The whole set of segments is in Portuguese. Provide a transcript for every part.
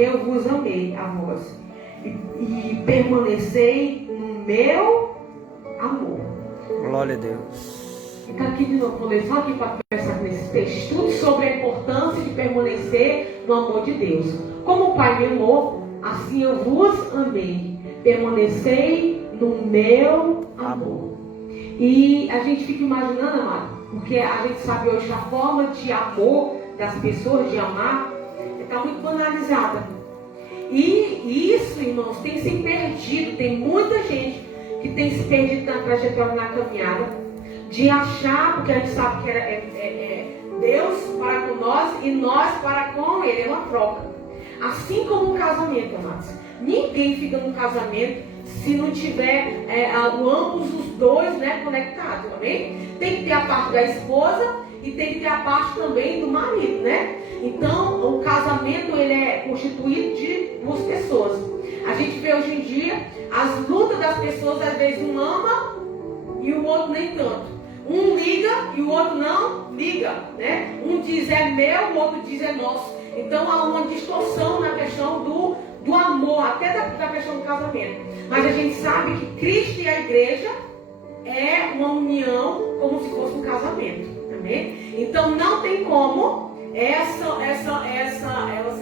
eu vos amei a vós, e permanecei no meu amor. Glória a Deus. Então aqui de novo, vou ler só aqui para conversar com esses textos. Estude sobre a importância de permanecer no amor de Deus. Como o Pai me amou, assim eu vos amei. Permanecei no meu amor. E a gente fica imaginando, amado, porque a gente sabe hoje a forma de amor das pessoas, de amar, está muito banalizada. E isso, irmãos, tem se perdido. Tem muita gente que tem se perdido na trajetória, na caminhada, de achar, porque a gente sabe que Deus para com nós e nós para com Ele. É uma troca. Assim como um casamento, amados. Ninguém fica num casamento se não tiver ambos os dois, né, conectados, amém? Tem que ter a parte da esposa e tem que ter a parte também do marido, né? Então, o casamento, ele é constituído de duas pessoas. A gente vê hoje em dia as lutas das pessoas, às vezes um ama e o outro nem tanto. Um liga e o outro não liga, né? Um diz é meu, o outro diz é nosso. Então, há uma distorção na questão do amor, até da questão do casamento. Mas a gente sabe que Cristo e a igreja é uma união como se fosse um casamento, amém? Então, não tem como essa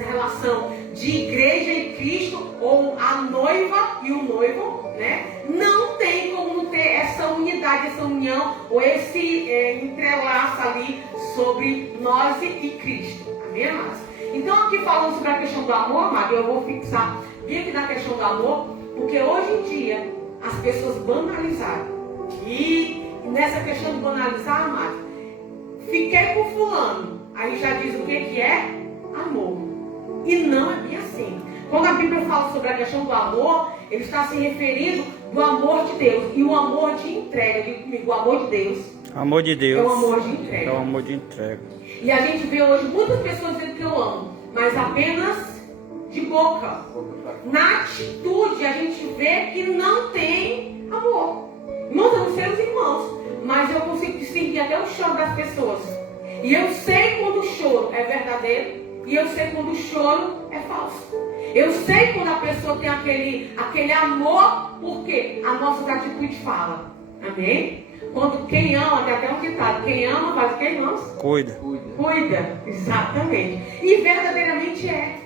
relação de igreja e Cristo, ou a noiva e o noivo, né? Não tem como ter essa unidade, essa união, ou esse entrelaço ali sobre nós e Cristo, amém, amados? Então, aqui falando sobre a questão do amor, amado, eu vou fixar bem aqui na questão do amor, porque hoje em dia as pessoas banalizaram. E nessa questão de banalizar, amado, fiquei com fulano, aí já diz o que é amor. E não é bem assim. Quando a Bíblia fala sobre a questão do amor, ele está se referindo do amor de Deus. E o amor de entrega, diga comigo, o amor de Deus. Amor de Deus. É o amor de entrega. É o amor de entrega. E a gente vê hoje muitas pessoas dizendo que eu amo, mas apenas de boca. Na atitude a gente vê que não tem amor. Irmãos, eu não sei os irmãos, mas eu consigo distinguir até o choro das pessoas. E eu sei quando o choro é verdadeiro e eu sei quando o choro é falso. Eu sei quando a pessoa tem aquele amor, porque a nossa atitude fala. Amém? Quando quem ama, tem até um ditado, quem ama faz o que, irmãos? Cuida. Cuida, exatamente. E verdadeiramente é.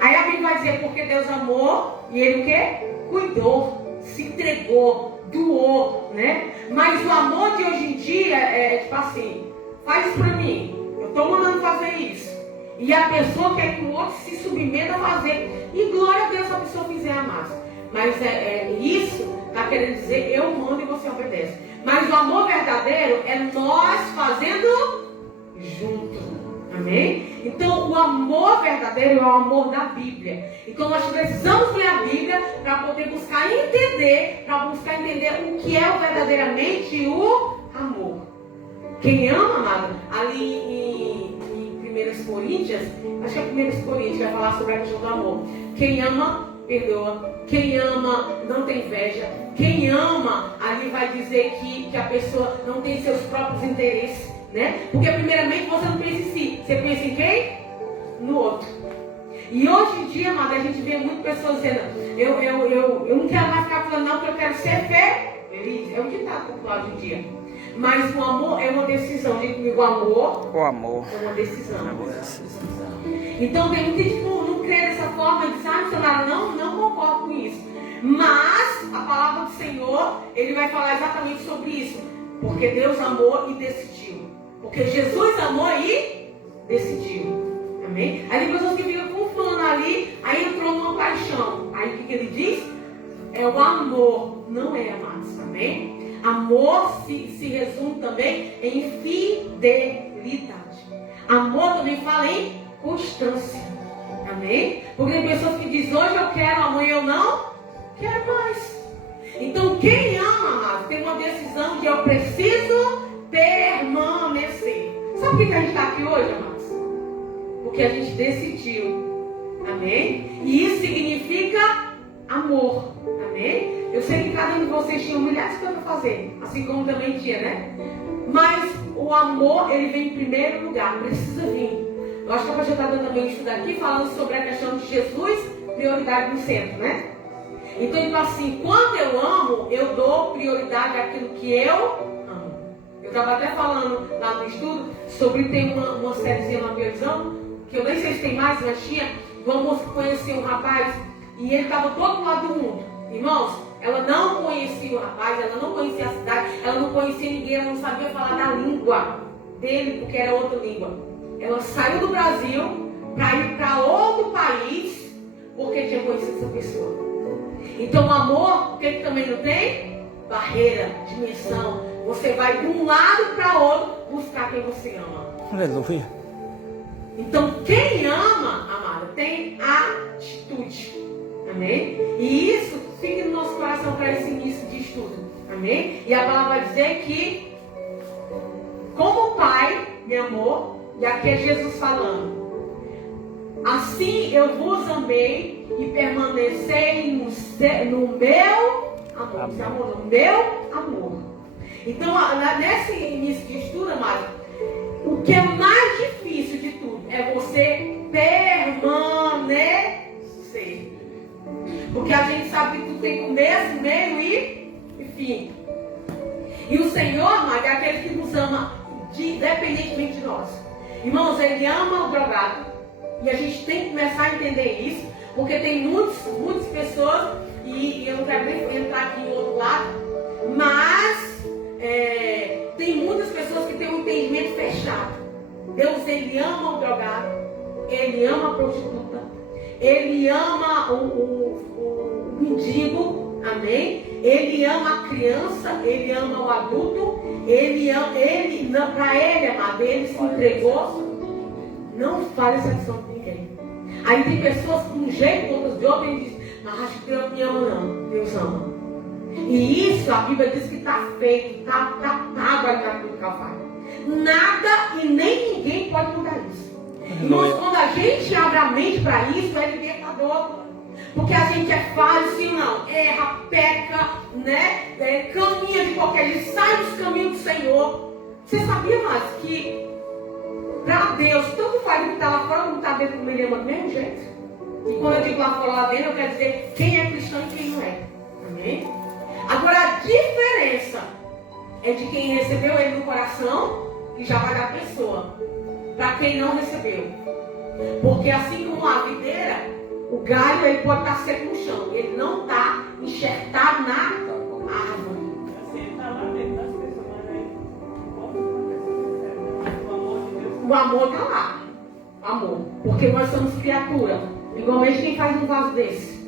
Aí a Bíblia vai dizer, porque Deus amou e Ele o quê? Cuidou, se entregou, doou, né? Mas o amor de hoje em dia é tipo assim, faz isso pra mim, eu estou mandando fazer isso. E a pessoa quer que o outro se submeta a fazer. E glória a Deus se a pessoa fizer a massa. Mas isso está querendo dizer, eu mando e você obedece. Mas o amor verdadeiro é nós fazendo junto. Amém? Então o amor verdadeiro é o amor da Bíblia. Então nós precisamos ler a Bíblia para poder buscar entender, o que é verdadeiramente o amor. Quem ama, amado, ali em 1 Coríntios, acho que é 1 Coríntios vai falar sobre a questão do amor. Quem ama, perdoa. Quem ama, não tem inveja. Quem ama, ali vai dizer que a pessoa não tem seus próprios interesses, né? Porque primeiramente você não pensa em si. Você pensa em quem? No outro. E hoje em dia, amado, a gente vê muitas pessoas dizendo, eu não quero mais ficar falando não, porque eu quero ser feliz. É o que está popular hoje em dia. Mas o amor é uma decisão. Diga comigo, o amor é uma decisão. Então tem muita gente que não crê dessa forma e diz, missionário, não concordo com isso. Mas a palavra do Senhor, Ele vai falar exatamente sobre isso. Porque Deus amou e decidiu. Porque Jesus amou e decidiu. Amém? Aí tem pessoas que ficam confundando ali, aí entrou numa paixão. Aí o que ele diz? É o amor. Não é, amados. Amém? Amor se resume também em fidelidade. Amor também fala em constância. Amém? Porque tem pessoas que dizem, hoje eu quero, amanhã eu não quero mais. Então quem ama, amado, tem uma decisão de eu preciso permanecer. Sabe por que a gente está aqui hoje, amados? Porque a gente decidiu. Amém? E isso significa amor. Amém? Eu sei que cada um de vocês tinha milhares de coisas para fazer, assim como também tinha, né? Mas o amor, ele vem em primeiro lugar, precisa vir. Eu acho que a pastora está dando também um estudo aqui, falando sobre a questão de Jesus, prioridade no centro, né? Então, assim, quando eu amo, eu dou prioridade àquilo que eu amo. Eu estava até falando lá no estudo sobre ter uma sériezinha na televisão, que eu nem sei se tem mais, mas tinha. Vamos conhecer um rapaz e ele estava do outro lado do mundo. Irmãos, ela não conhecia o rapaz, ela não conhecia a cidade, ela não conhecia ninguém, ela não sabia falar da língua dele, porque era outra língua. Ela saiu do Brasil para ir para outro país, porque tinha conhecido essa pessoa. Então o amor, o que também não tem? Barreira, dimensão. Você vai de um lado para outro buscar quem você ama. Aleluia. Então quem ama, amada, tem atitude. Amém? E isso fica no nosso coração para esse início de estudo. Amém? E a palavra vai dizer que como o Pai me amou, e aqui é Jesus falando, assim eu vos amei e permanecei no meu amor, no meu amor. Então, nesse início de estudo, amado, o que é mais difícil de tudo é você permanecer. Porque a gente sabe que tudo tem começo, meio e fim. E o Senhor, amado, é aquele que nos ama independentemente de nós. Irmãos, Ele ama o drogado. E a gente tem que começar a entender isso. Porque tem muitas pessoas, e eu não quero nem entrar aqui em outro lado, mas tem muitas pessoas que têm um entendimento fechado. Deus, Ele ama o drogado, Ele ama a prostituta, Ele ama o mendigo, amém? Ele ama a criança, Ele ama o adulto, para Ele, amado, Ele se entregou. Não fale essa questão de ninguém. Aí tem pessoas que de um jeito, outras de outro, e dizem, mas acho que Deus me ama, não. Deus ama. E isso, a Bíblia diz que está feito, está pago ali na cruz do Calvário. Nada e nem ninguém pode mudar isso. Irmãos, quando a gente abre a mente para isso, é libertador. Porque a gente é falho, sim ou não? Erra, peca, né? Caminha de qualquer jeito, sai dos caminhos do Senhor. Você sabia, mais que para Deus, tanto faz o que está lá fora como está dentro do Ele ama do mesmo jeito? E quando eu digo lá fora, lá dentro, eu quero dizer quem é cristão e quem não é. Amém? Agora, a diferença é de quem recebeu Ele no coração, que já vai da pessoa, para quem não recebeu. Porque assim como a videira, o galho ele pode estar seco no chão, ele não está enxertado na árvore. O amor está lá. Amor. Porque nós somos criatura. Igualmente quem faz um vaso desse.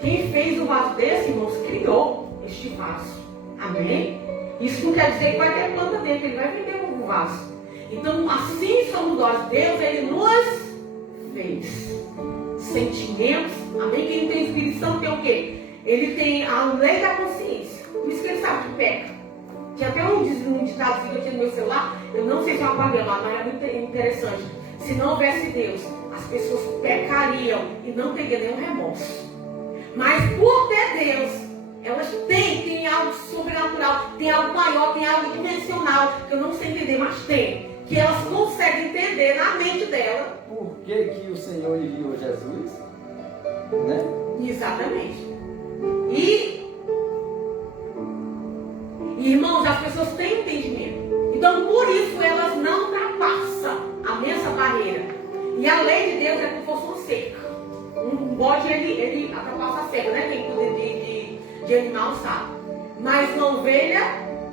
Quem fez um vaso desse, irmãos, criou este vaso. Amém? Isso não quer dizer que vai ter planta dentro, ele vai vender um vaso. Então, assim somos nós. Deus, Ele nos fez. Sentimentos. Amém? Quem tem Espírito Santo tem o quê? Ele tem a lei da consciência. Por isso que ele sabe que peca. Tinha até um ditadozinho que eu tinha no meu celular. Eu não sei se é uma palavra, mas é muito interessante. Se não houvesse Deus, as pessoas pecariam e não teriam nenhum remorso. Mas por ter Deus, elas têm algo sobrenatural, tem algo maior, tem algo dimensional, que eu não sei entender, mas tem. Que elas conseguem entender na mente dela. Por que o Senhor enviou Jesus? Né? Exatamente. E irmãos, as pessoas têm entendimento. Então, por isso, elas não ultrapassam a mesma barreira. E a lei de Deus é como se fosse uma cerca. Um bode, ele ultrapassa a cerca, né? Quem cuida de animal sabe. Mas uma ovelha,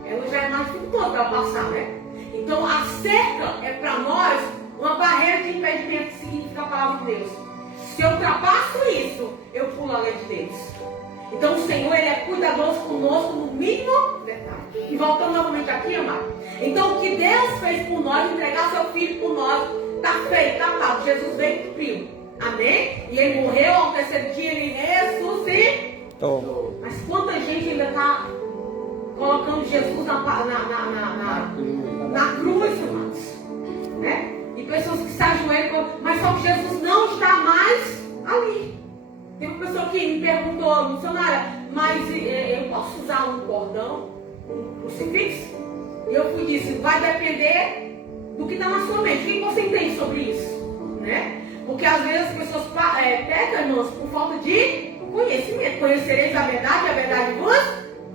ela já é mais dificultosa para passar, né? Então, a cerca é para nós uma barreira de impedimento que significa a palavra de Deus. Se eu ultrapasso isso, eu pulo a lei de Deus. Então, o Senhor, Ele é cuidadoso conosco no mínimo detalhe. E voltando novamente aqui, amado. Então, o que Deus fez por nós, entregar seu Filho por nós, está feito, está pago. Jesus veio e cumpriu. Amém? E Ele morreu, ao terceiro dia Ele ressuscitou. Mas quanta gente ainda está colocando Jesus na cruz, irmãos. Né? E pessoas que se ajoelham, mas só que Jesus não está mais ali. Tem uma pessoa que me perguntou, missionária, mas eu posso usar um cordão, um crucifixo? E eu fui disse, vai depender do que está na sua mente. O que você entende sobre isso? Né? Porque às vezes as pessoas pecam, irmãos, por falta de conhecimento. Conhecereis a verdade vos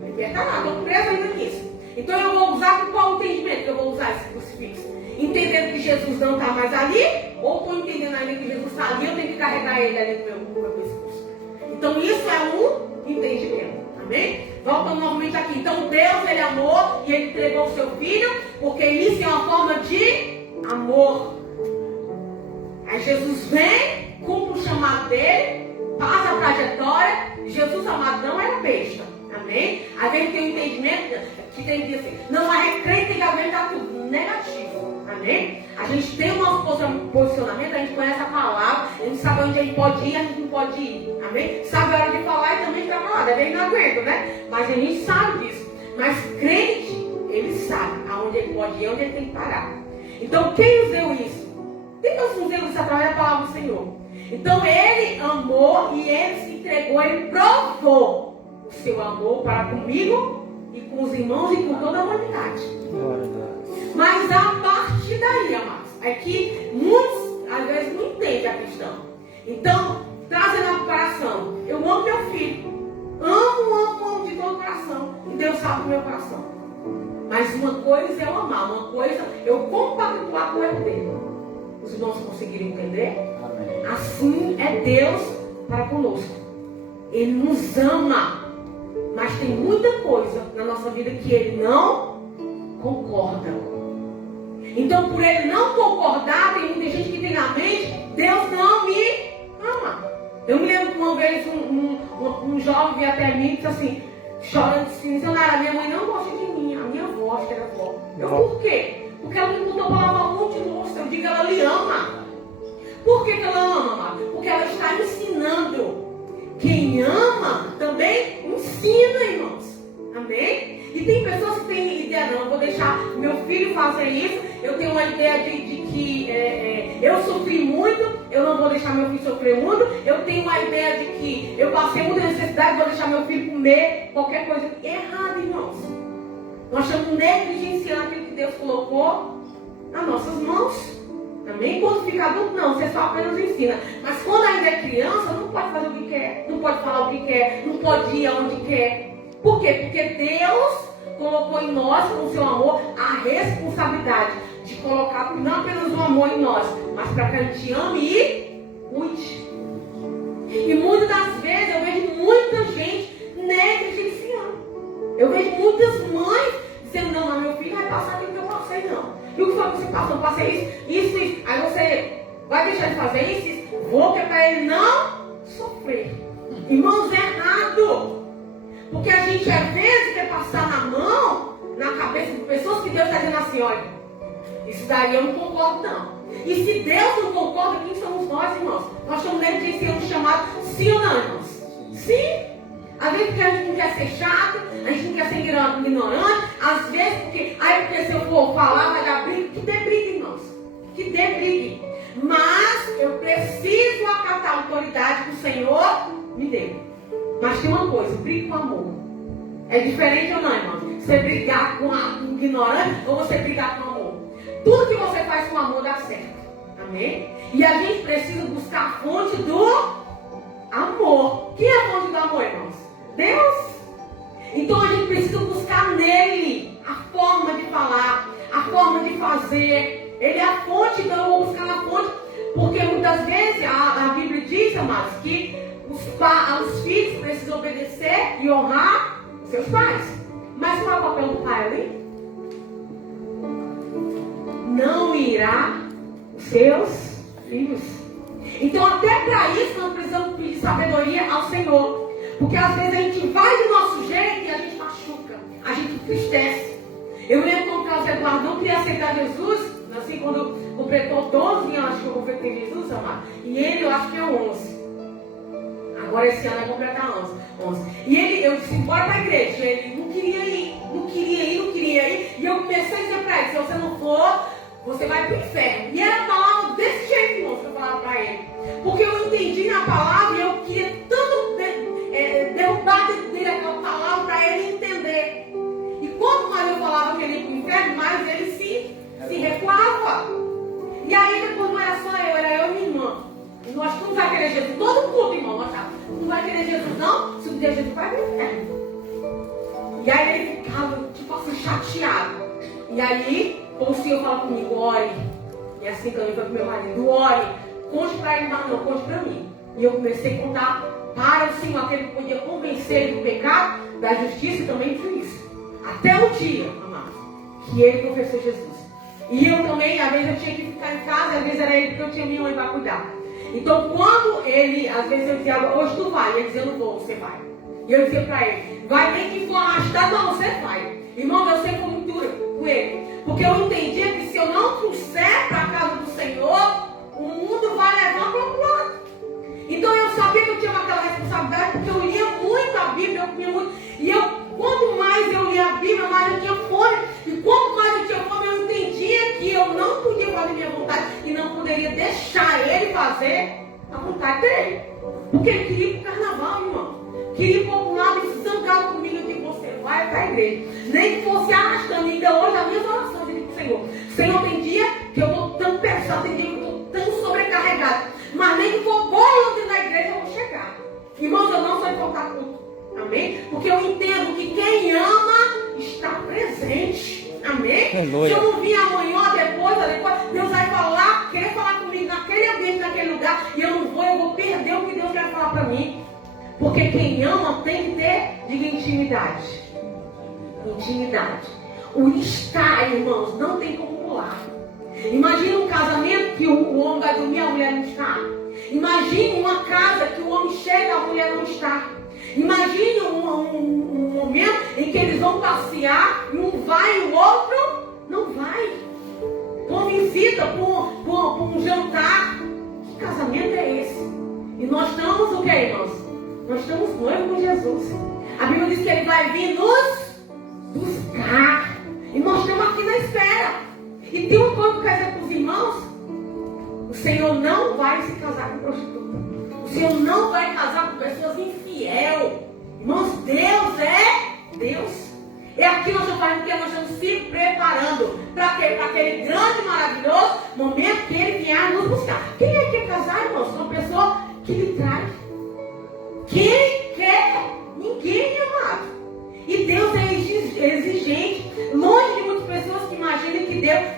libertará. Estou preso ainda nisso. Então eu vou usar qual entendimento que eu vou usar esse crucifixo? Entendendo que Jesus não está mais ali, ou estou entendendo ainda que Jesus está ali, eu tenho que carregar ele ali no meu pescoço. Então isso é um entendimento. Amém? Voltando novamente aqui. Então Deus, ele amou e ele entregou o seu filho, porque isso é uma forma de amor. Aí Jesus vem, cumpre o chamado dele, passa a trajetória. Jesus amado não era besta. Amém? Às vezes tem um entendimento que tem que dizer assim, não, a recrente tem que argumentar tudo negativo. Amém? A gente tem o nosso posicionamento, a gente conhece a palavra, a gente sabe onde a gente pode ir, a gente não pode ir. Amém? Sabe a hora de falar e também para falar. Deve não aguenta, né? Mas a gente sabe disso. Mas crente, ele sabe aonde ele pode ir e onde ele tem que parar. Então quem nos deu isso? Quem nos deu isso através da palavra do Senhor? Então ele amou e ele se entregou, ele provou o seu amor para comigo e com os irmãos e com toda a humanidade. Glória a Deus. Mas a partir daí, amados, é que muitos às vezes não entendem a questão. Então, trazendo a comparação, eu amo meu filho, amo de todo o coração, e Deus sabe do meu coração. Mas uma coisa é eu amar, uma coisa é eu compactuar com o erro dele. Os irmãos conseguiram entender? Amém. Assim é Deus para conosco. Ele nos ama. Mas tem muita coisa na nossa vida que ele não concorda. Então, por ele não concordar, tem muita gente que tem na mente, Deus não me ama. Eu me lembro que uma vez um jovem veio até mim e disse assim, chorando assim, missionária, minha mãe não gosta de mim, a minha avó, acho que era avó. Eu, por quê? Porque ela me contou a palavra muito lustra, eu digo que ela lhe ama. Por que ela ama, amado? Porque ela está ensinando. Quem ama também ensina, irmãos. Amém? E tem pessoas que têm ideia, não, eu vou deixar meu filho fazer isso. Eu tenho uma ideia de que eu sofri muito, eu não vou deixar meu filho sofrer muito. Eu tenho uma ideia de que eu passei muita necessidade, vou deixar meu filho comer qualquer coisa. Errado, irmãos. Nós estamos negligenciando aquilo que Deus colocou nas nossas mãos. Amém? Quando fica adulto, não, você só apenas ensina. Mas quando ainda é criança, não pode fazer o que quer, não pode falar o que quer, não pode ir aonde quer. Por quê? Porque Deus colocou em nós, com o seu amor, a responsabilidade de colocar não apenas o amor em nós, mas para que a gente ame e cuide. E muitas das vezes eu vejo muita gente negligenciando. Eu vejo muitas mães dizendo, não, meu filho vai passar aquilo que eu passei, não. E o que foi que você passou? Eu passei isso. Aí você vai deixar de fazer isso? Vou, que é para ele não sofrer. Irmãos, é errado. Porque a gente às vezes quer passar na mão, na cabeça de pessoas que Deus está dizendo assim, olha, isso daí eu não concordo não. E se Deus não concorda, quem somos nós, irmãos? Nós estamos negligenciando o chamado sim ou não, irmãos? Sim. Às vezes porque a gente não quer ser chato, a gente não quer ser ignorante, às vezes porque se eu for falar vai dar briga, que dê briga, irmãos, que dê briga. Mas eu preciso acatar a autoridade que o Senhor me deu. Mas tem uma coisa, briga com amor. É diferente ou não, irmãos? Você brigar com um ignorante ou você brigar com amor? Tudo que você faz com amor dá certo. Amém? E a gente precisa buscar a fonte do amor. Quem é a fonte do amor, irmãos? Deus. Então a gente precisa buscar nele a forma de falar, a forma de fazer. Ele é a fonte, então eu vou buscar na fonte. Porque muitas vezes a Bíblia diz, amados, que os filhos precisam obedecer e honrar seus pais. Mas qual é o papel do pai ali? Não irá os seus filhos. Então até para isso nós precisamos pedir sabedoria ao Senhor. Porque às vezes a gente vai do nosso jeito e a gente machuca, a gente entristece. Eu lembro quando o Carlos Eduardo não queria aceitar Jesus, assim quando completou 12 anos que eu confessei Jesus, amado. E ele, eu acho que é 11. Agora esse ano vai completar 11. E eu disse, bora para a igreja. E ele não queria ir. E eu comecei a dizer para ele, se você não for, você vai para o inferno. E era a palavra desse jeito, irmãos, que eu falava para ele. Porque eu entendi na palavra e eu queria tanto derrubar dele aquela palavra para ele entender. E quanto mais eu falava que ele ia para o inferno, mais ele se recuava. nós não vai querer Jesus. Todo mundo, irmão, não vai querer Jesus, não. Se não der Jesus, vai pro inferno. E aí ele ficava, tipo assim, chateado. E aí, o Senhor fala comigo, ore. E assim também foi com meu marido, ore. Conte para ele, mas não, conte para mim. E eu comecei a contar para o Senhor, aquele que podia convencer ele do pecado, da justiça e também do juízo. Até o dia, amado, que ele confessou Jesus. E eu também, às vezes eu tinha que ficar em casa, às vezes era ele porque eu tinha minha mãe para cuidar. Então quando ele, às vezes eu dizia, hoje tu vai, ele dizia, eu não vou, você vai. E eu dizia para ele, vai nem que for arrastado, não, você vai. Irmão, eu sempre fui muito dura com ele. Porque eu entendia que se eu não trouxer para a casa do Senhor, o mundo vai levar para o outro lado. Então eu sabia que eu tinha aquela responsabilidade, porque eu lia muito a Bíblia, eu comia muito. E quanto mais eu lia a Bíblia, mais eu tinha fome. E quanto mais eu tinha fome, eu entendia que eu não podia fazer minha vontade e não poderia deixar ele fazer a vontade dele. Porque ele queria ir para o carnaval, irmão. Queria ir para o lado e zangava comigo que você vai para a igreja. Nem que fosse arrastando, ainda hoje as minhas orações eu digo para o Senhor. Senhor, tem dia que eu estou tão pesado, tem dia que eu estou tão sobrecarregado. Mas nem que for bolo dentro da igreja eu vou chegar. Irmãos, eu não sou de faltar culto. Amém? Porque eu entendo que quem ama está presente. Amém? Aleluia. Se eu não vir amanhã ou depois, Deus vai falar, querer falar comigo naquele ambiente, naquele lugar, e eu vou perder o que Deus quer falar para mim. Porque quem ama tem que ter, diga, intimidade. Intimidade. O estar, irmãos, não tem como pular. Imagina um casamento que o homem vai dormir e a mulher não está. Imagine uma casa que o homem chega e a mulher não está. Imagine um momento em que eles vão passear e um vai e o outro não vai. Com visita, com um jantar. Que casamento é esse? E nós estamos o que, irmãos? Nós estamos noivos com Jesus. A Bíblia diz que ele vai vir nos buscar. E nós estamos aqui na espera. E tem uma coisa que eu quero dizer para os irmãos. O Senhor não vai se casar com prostituta. O Senhor não vai casar com pessoas infiel. Irmãos, Deus é Deus. É aqui nós estamos fazendo, porque nós estamos se preparando para aquele grande e maravilhoso momento que ele vier nos buscar. Quem é que quer casar, irmãos? Uma pessoa que lhe traz. Quem quer? Ninguém, amado. E Deus é exigente. Longe de muitas pessoas que imaginam que Deus...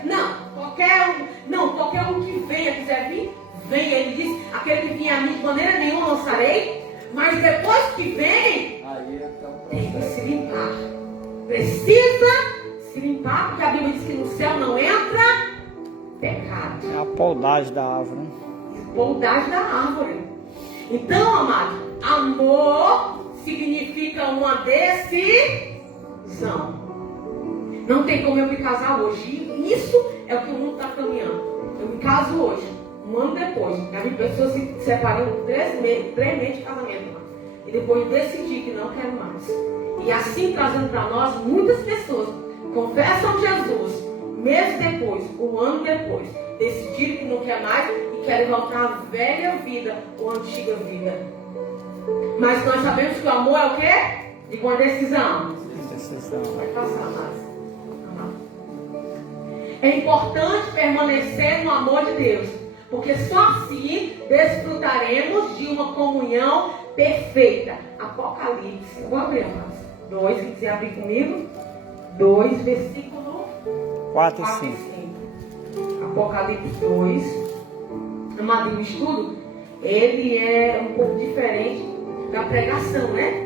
qualquer um que venha, quiser vir, venha. Ele diz, aquele que vinha a mim de maneira nenhuma lançarei. Mas depois que vem, tem que se limpar. Precisa se limpar, porque a Bíblia diz que no céu não entra pecado. É a poldagem da árvore. Poldagem da árvore. Então, amado, amor significa uma decisão. Não tem como eu me casar hoje. Isso é o que o mundo está caminhando. Eu me caso hoje, um ano depois. Já vi pessoas se separando 3 meses de casamento. E depois decidi que não quero mais. E assim trazendo para nós, muitas pessoas confessam Jesus. Meses depois, um ano depois, decidiram que não quer mais e querem voltar à velha vida ou à antiga vida. Mas nós sabemos que o amor é o quê? De uma decisão. Pode passar mais. É importante permanecer no amor de Deus, porque só assim desfrutaremos de uma comunhão perfeita. Apocalipse, eu vou abrir, amados. 2, que quiser abrir comigo. 2, versículo 4 e 5. Apocalipse 2. Amado, o estudo, ele é um pouco diferente da pregação, né?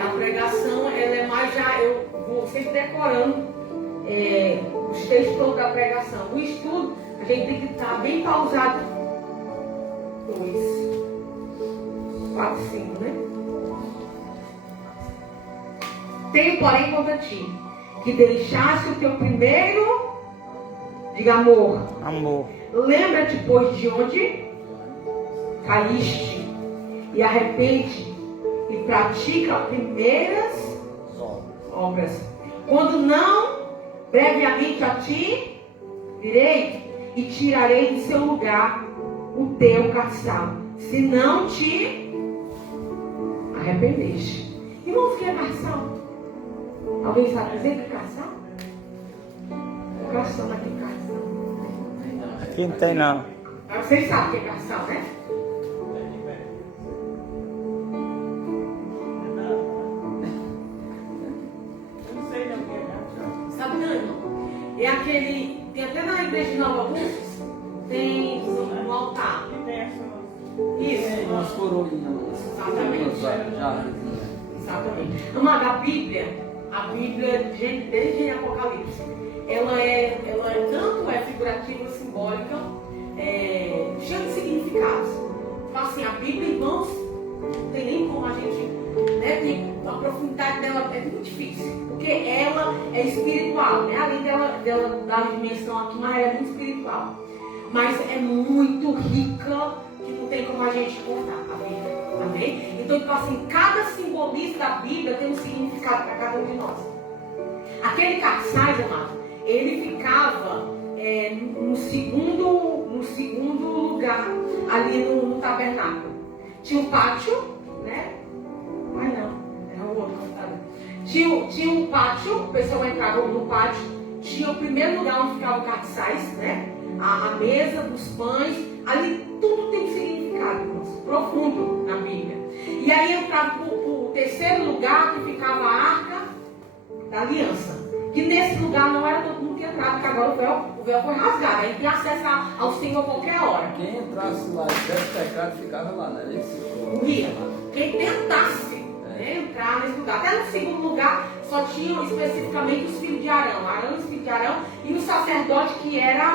A pregação, ela é mais já, eu vou sempre decorando os textos todos da pregação. O estudo, a gente tem que estar bem pausado. 2, 4, 5, né? Tenho, porém, contra ti, que deixaste o teu primeiro, diga amor. Amor. Lembra-te, pois, de onde caíste, e arrepende e pratica primeiras obras. Quando não, brevemente a ti virei e tirarei de seu lugar o teu caçal, se não te arrependeste. Irmãos, o que é caçal? Alguém sabe dizer que é caçal? O caçal aqui, caçal. Aqui não tem não. Mas vocês sabem o que é carçal, né? Sabe, não? É aquele. Tem até na igreja de Nova Rússia, tem um altar. Isso. Umas coroinhas. Exatamente. Exatamente. Amada, a Bíblia, desde Apocalipse, ela tanto é figurativa, simbólica, cheia de significados. Então, assim, a Bíblia, irmãos, não tem nem como a gente, né, tem a profundidade dela é muito difícil, porque ela é espiritual, né? Além dela dar dimensão aqui, mas ela é muito espiritual. Mas é muito rica, que não tem como a gente contar a Bíblia. Amém? Então, tipo assim, cada simbolismo da Bíblia tem um significado para cada um de nós. Aquele carçaz, amado, ele ficava no segundo lugar, ali no tabernáculo. Tinha um pátio, né? Ai não, é o outro computador. Tinha um pátio, o pessoal entrava no pátio. Tinha o primeiro lugar onde ficava o carçaz, né? A mesa dos pães. Ali tudo tem significado, irmãos, profundo na Bíblia. E aí entrava o terceiro lugar, que ficava a arca da aliança. Que nesse lugar não era todo mundo que entrava, porque agora o véu foi rasgado. Aí tem acesso ao Senhor a qualquer hora. Quem entrasse lá e tivesse pecado ficava lá, né? Morria. Quem tentasse entrar nesse lugar. Até no segundo lugar só tinham especificamente os filhos de Arão. Arão e os filhos de Arão e o sacerdote que era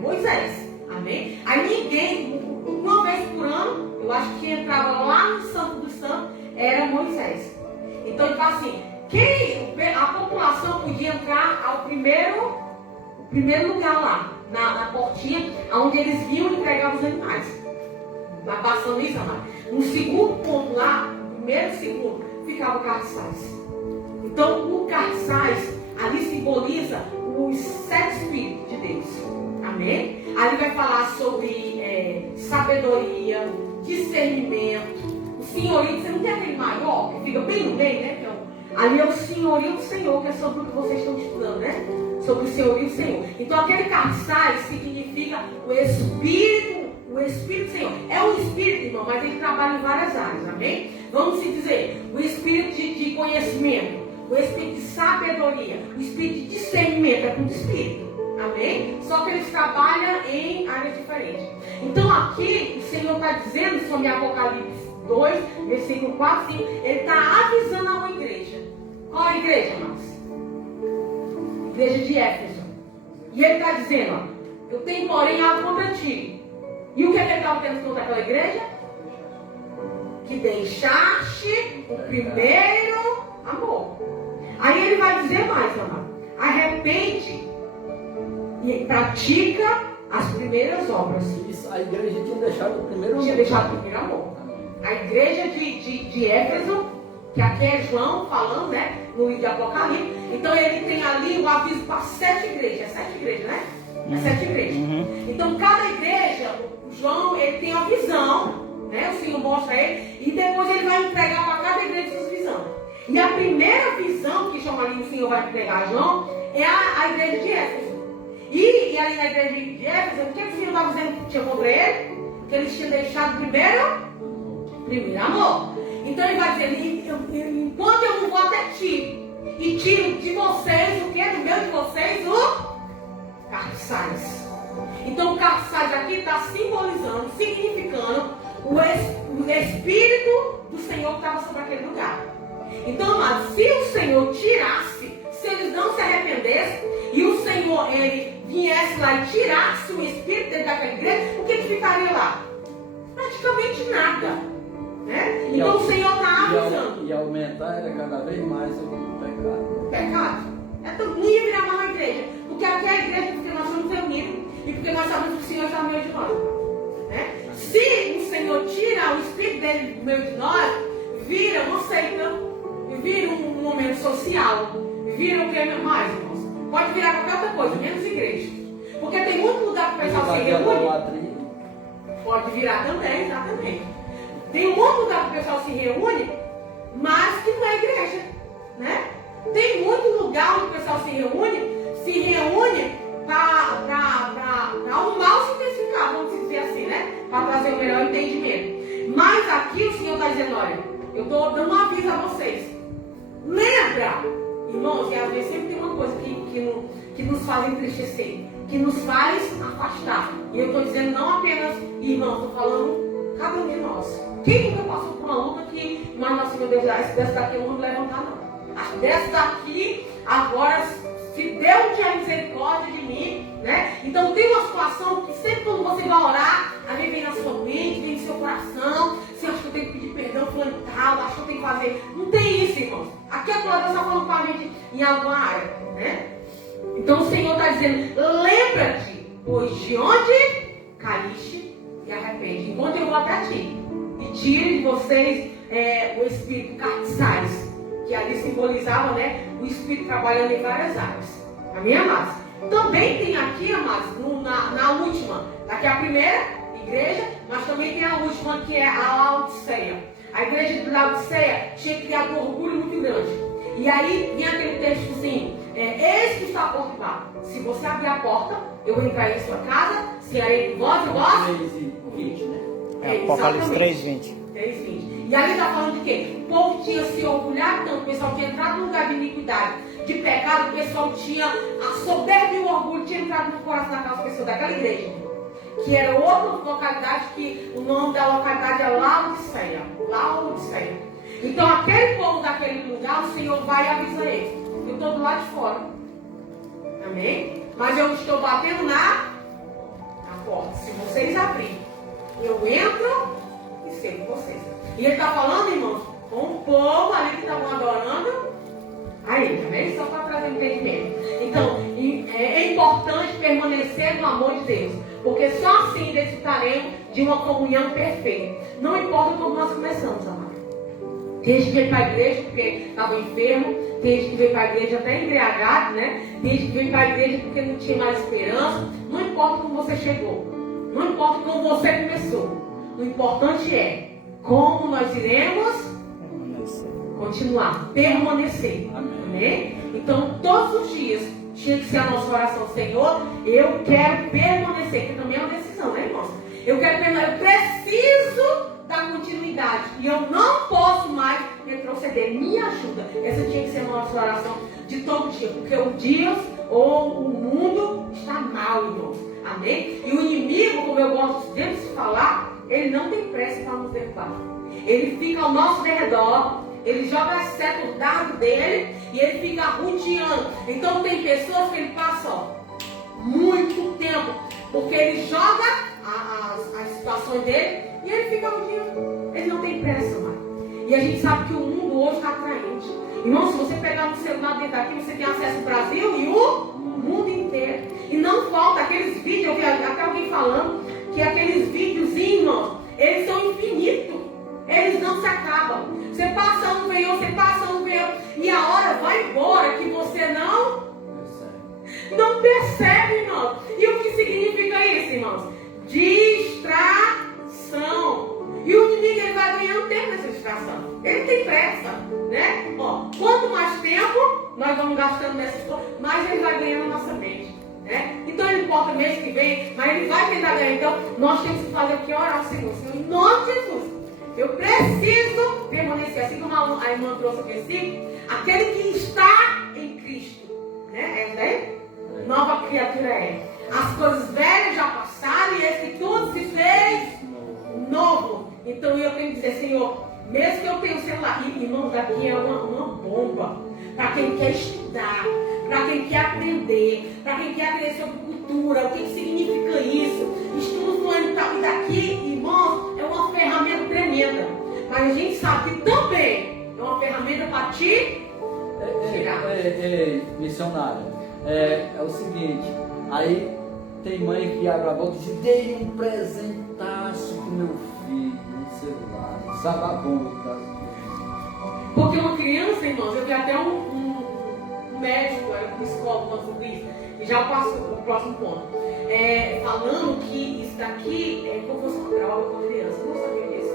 Moisés. Amém? Aí ninguém, uma vez por ano, eu acho que entrava lá no Santo dos Santos, era Moisés. Então, assim, a população podia entrar ao primeiro lugar lá, na portinha, onde eles vinham entregar os animais. Vai passando isso, amado. No segundo ponto lá, no primeiro segundo, ficava o carçaz. Então, o carçaz ali simboliza os 7 Espíritos de Deus. Amém? Ali vai falar sobre sabedoria, discernimento, o senhorio. Você não tem aquele maior que fica bem no meio, né? Ali é o senhorio do Senhor, que é sobre o que vocês estão estudando, né? Sobre o senhorio do Senhor. Então, aquele carçaz significa o Espírito do Senhor. É um Espírito, irmão, mas ele trabalha em várias áreas, amém? Vamos se dizer, o Espírito de conhecimento, o Espírito de sabedoria, o Espírito de discernimento, é tudo Espírito, amém? Só que eles trabalham em áreas diferentes. Então, aqui, o Senhor está dizendo sobre Apocalipse 2, versículo 4, 5, ele está avisando a uma igreja. Qual é a igreja, irmãos? Igreja de Éfeso. E ele está dizendo, ó, eu tenho porém algo contra ti. E o que é que ele estava tendo contra aquela igreja? Que deixaste o primeiro amor. Aí ele vai dizer mais, amado. Arrepende e pratica as primeiras obras. Isso, a igreja tinha deixado o primeiro amor. Tinha deixado o primeiro amor. A igreja de Éfeso, que aqui é João falando, né? No livro de Apocalipse. Então ele tem ali o aviso para 7 igrejas. 7 igrejas, né? É 7 igrejas. Então cada igreja, o João, ele tem a visão, né? O Senhor mostra ele. E depois ele vai entregar para cada igreja suas visões. E a primeira visão que João ali, o Senhor vai entregar a João, é a igreja de Éfeso. E ali na igreja de Éfeso, o que o Senhor estava dizendo que tinha contra ele? Que eles tinham deixado primeiro amor. Então ele vai dizer, enquanto eu não vou até ti e tiro de vocês, o que é do meio de vocês? O carçaz. Então o carçaz aqui está simbolizando, significando o Espírito do Senhor que estava sobre aquele lugar. Então, amados, se o Senhor tirasse, se eles não se arrependessem, e o Senhor, ele viesse lá e tirasse o Espírito dentro daquela igreja, o que ficaria lá? Praticamente nada. Né? Então o Senhor está avisando. E aumentar era cada vez mais o pecado. Pecado. Então não ia virar mais uma igreja. Porque aqui é a igreja porque nós somos reunidos e porque nós sabemos que o Senhor está no meio de nós. Né? Se o Senhor tira o Espírito dele do meio de nós, vira uma seita, vira um momento social, vira o que mais, irmãos? Pode virar qualquer outra coisa, menos igreja. Porque tem muito lugar que o pessoal se reúne. Pode virar também, exatamente. Tem um monte de lugar que o pessoal se reúne, mas que não é igreja, né? Tem muito lugar onde o pessoal se reúne para o mal se intensificar, vamos dizer para trazer o melhor entendimento. Mas aqui o Senhor está dizendo, olha, eu estou dando um aviso a vocês. Lembra, irmãos, e às vezes sempre tem uma coisa que nos faz entristecer, que nos faz afastar. E eu estou dizendo não apenas, irmãos, estou falando cada um de nós. Quem nunca passou por uma luta que, mas nossa, meu Deus, dessa daqui eu não vou levantar não. Acho que dessa daqui, agora, se Deus tiver misericórdia de mim, né? Então tem uma situação que sempre quando você vai orar, a gente vem na sua mente, vem no seu coração, você acha que eu tenho que pedir perdão fulano tal, acho que eu tenho que fazer. Não tem isso, irmãos. Aqui a palavra está falando com a gente em alguma área, né? Então o Senhor está dizendo, lembra-te, pois de onde caíste e arrepende. Enquanto eu vou até ti e tire de vocês o espírito carniçais, que ali simbolizava, né, o espírito trabalhando em várias áreas. Amém, amados? Também tem aqui, amados, na última, daqui a primeira igreja, mas também tem a última que é a Laodiceia. A igreja de Laodiceia tinha criado um orgulho muito grande. E aí vem aquele texto assim, eis que está a porta e bate. Se você abrir a porta, eu vou entrar em sua casa, se aí entre vós e vós. 3:20, né? Apocalipse 3:20. 3:20. E aí está falando de quê? O povo tinha se orgulhado tanto, o pessoal tinha entrado num lugar de iniquidade, de pecado, o pessoal tinha a soberba e o orgulho, tinha entrado no coração daquelas pessoas, daquela igreja. Que era outra localidade, que o nome da localidade é Laodiceia. Laodiceia. Então aquele povo daquele lugar, o Senhor vai e avisa eles. Eu estou do lado de fora. Amém? Mas eu estou batendo na porta. Se vocês abrirem, eu entro e sirvo vocês. E ele está falando, irmãos, com o povo ali que estavam adorando a ele, amém? Só para trazer um entendimento. Então, é importante permanecer no amor de Deus, porque só assim desfrutaremos de uma comunhão perfeita. Não importa como nós começamos, amado. Tem gente que veio para a igreja porque estava enfermo, tem gente que veio para a igreja até embriagado, né? Tem gente que veio para a igreja porque não tinha mais esperança. Não importa como você chegou, não importa como você começou. O importante é como nós iremos continuar, permanecer. Amém? Então, todos os dias tinha que ser a nossa oração, Senhor, eu quero permanecer, que também é uma decisão, né, irmãos? Eu quero permanecer, eu preciso da continuidade e eu não posso mais retroceder. Me ajuda. Essa tinha que ser a nossa oração de todo dia, porque o dia ou o mundo está mal, irmãos. Amém? E o inimigo, como eu gosto de falar, ele não tem pressa para nos derrubar. Ele fica ao nosso redor, ele joga as setas, o dardo dele, e ele fica rodeando. Então tem pessoas que ele passa muito tempo, porque ele joga as situações dele e ele fica rodeando. Ele não tem pressa mais. E a gente sabe que o mundo hoje está atraente. Irmão, se você pegar no celular dentro daqui, você tem acesso ao Brasil e o mundo inteiro. E não falta aqueles vídeos, eu vi até alguém falando, que aqueles videozinhos, irmão, eles são infinitos. Eles não se acabam. Você passa um, vem outro, você passa um, vem outro. E a hora vai embora que você não percebe, irmão. E o que significa isso, irmãos? Distração. E o inimigo, ele vai ganhando tempo nessa distração. Ele tem pressa, né? Ó, quanto mais tempo nós vamos gastando nessas coisas, mais ele vai ganhando na nossa mente, né? Então ele não importa mês que vem, mas ele vai tentar ganhar. Então nós temos que fazer o que? Orar ao Senhor. Senhor, em nome de Jesus, eu preciso permanecer. Assim como a irmã trouxe o versículo, aquele que está em Cristo, né? É daí? Nova criatura é. As coisas velhas já passaram e esse tudo se fez novo. Então eu tenho que dizer, Senhor, mesmo que eu tenha o celular, irmãos, daqui é uma bomba para quem quer estudar, para quem quer aprender, para quem quer aprender sobre cultura, o que significa isso, estudo fulano e tal. E daqui, irmãos, é uma ferramenta tremenda. Mas a gente sabe que também é uma ferramenta para te tirar. Missionário, é o seguinte, aí tem mãe que abre a boca e diz, dei um presentaço pro meu filho, um celular, sabe a bomba que tá. Porque uma criança, irmãos, eu vi até um médico, um psicólogo falando sobre isso, e já passo o próximo ponto, falando que isso daqui é como se fosse uma droga com a criança. Eu não sabia disso.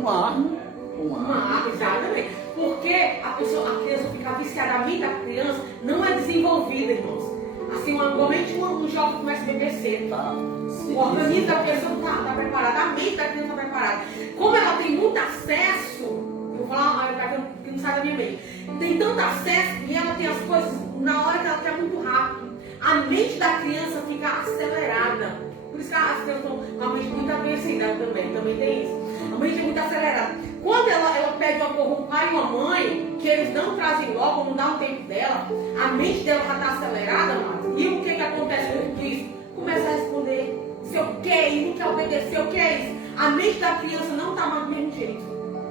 Uma arma. Uma arma, exatamente. Porque a criança fica viciada, a mente da criança não é desenvolvida, irmãos. Assim, normalmente um jovem começa a beber cedo. Tá. O organismo da pessoa não está preparado, a mente da criança está preparada. Como ela tem muito acesso, eu vou falar para quem não sabe da minha mente, tem tanto acesso e ela tem as coisas na hora que ela quer muito rápido. A mente da criança fica acelerada. Por isso que as crianças estão com a mente muito adoecida também tem isso. A mente é muito acelerada. Quando ela pede uma porra, um pai e uma mãe, que eles não trazem logo, não dá o tempo dela, a mente dela já está acelerada, mano. E o que acontece com isso? Começa a responder. Se eu quero e não quer obedecer, eu quero isso. A mente da criança não está mais do mesmo jeito.